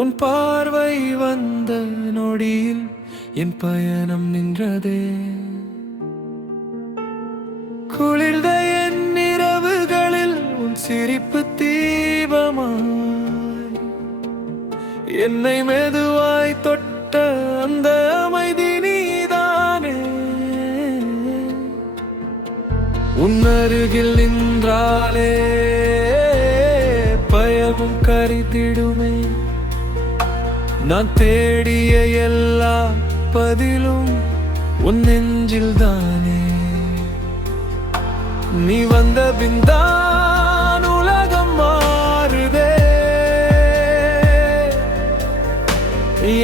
உன் பார்வை வந்த நொடியில் என் பயணம் நின்றதே. குளிர்ந்த என் இரவுகளில் உன் சிரிப்பு தீபமாய் என்னை மெதுவாய் தொட்ட அந்த அமைதி நீதானே. உன் அருகில் நின்றாலே பயமும் கரித்திடுமே. நான் தேடிய எல்லா பதிலும் உன் நெஞ்சில் தானே. நீ வந்த பின்தான் உலகம் மாறுதே.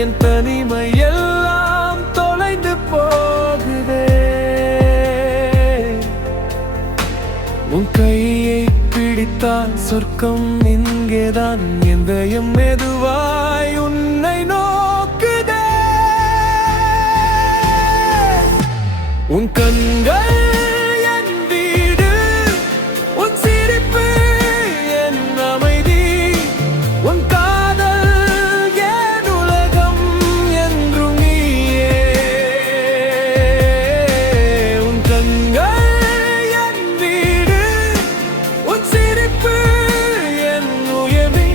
என் தனிமை எல்லாம் தொலைந்து போகுதே. உன் கையை பிடித்தால் சொர்க்கம் இங்கேதான். எந்தயம் மெதுவாய் உன்னை நோக்குதே. உன் கண்கள் என் வீடு, உன் சிரிப்பு என் அமைதி, உன் காதல் என் உலகம் என்றும் நீயே. உன் கண்கள் என் வீடு, உன் சிரிப்பு என் உயர்வி.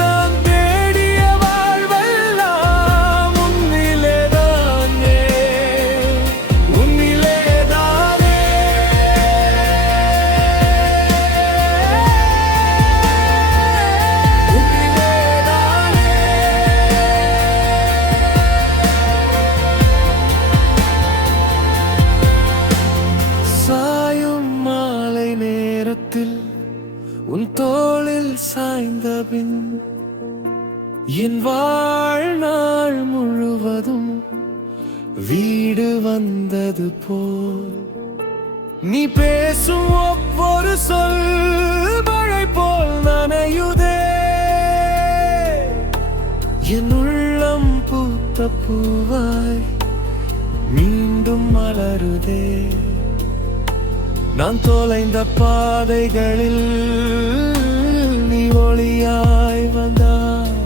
நான் தேடிய வாழ்வெல்லாம் உன்னிலேதானே, உன்னிலேதானே. உன்னிலேதானே. சாயும் மாலை நேரத்தில் உன் தோளில் சாய்ந்த பின் என் வாழ்நாள் முழுவதும் வீடு வந்தது போல். நீ பேசும் ஒவ்வொரு சொல் மழை போல் நனையுதே. என் உள்ளம் பூத்த பூவாய் மீண்டும் மலருதே. நான் தொலைந்த பாதைகளில் நீ ஒளியாய் வந்தாய்.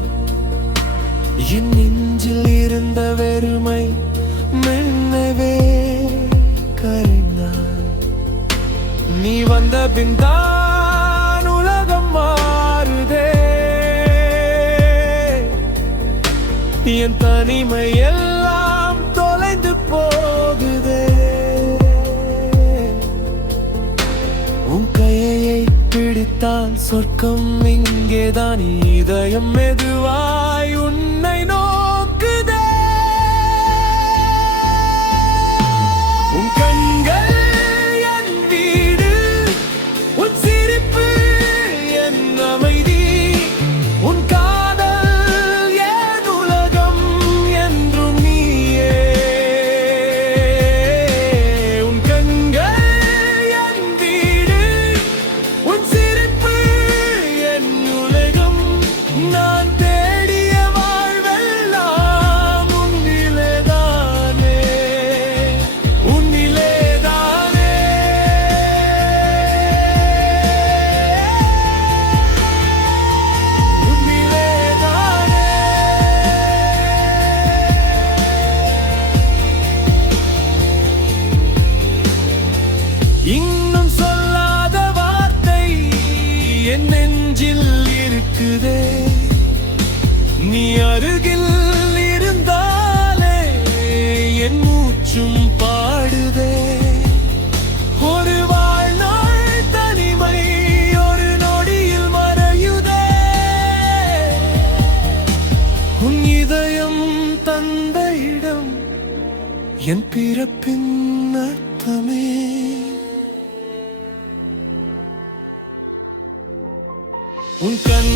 என் நெஞ்சில் இருந்த வெறுமை மென்னவே கரைந்தாய். நீ வந்த பின்தான் உலகம் மாறுதே. என் தனிமை எல்லாம் தொலைந்து போகுதே. உன் கையை பிடித்தால் சொர்க்கம் இங்கேதான். இதயம் மெதுவாய் உன்னை நோக்குதே. உன் கண்கள் என் வீடு, உன் சிரிப்பு என் அமைதி, உன் காதல் என் உலகம் என்றும் நீயே. உன் கண்கள் என் வீடு, உன் சிரிப்பு என் உலகம். நான் தேடிய வாழ்வெல்லாம் உன்னிலேதானே, உன்னிலேதானே. உன்னிலேதானே. இன்னும் சொல்லாத வார்த்தை என் நெஞ்சில் இருக்குதே. நீ அருகில் இருந்தாலே என் மூச்சும் பாடுதே. ஒரு வாழ்நாள் தனிமை ஒரு நொடியில் மறையுதே. உன் இதயம் தந்த இடம் என் பிறப்பின் அர்த்தமே. உன் கண்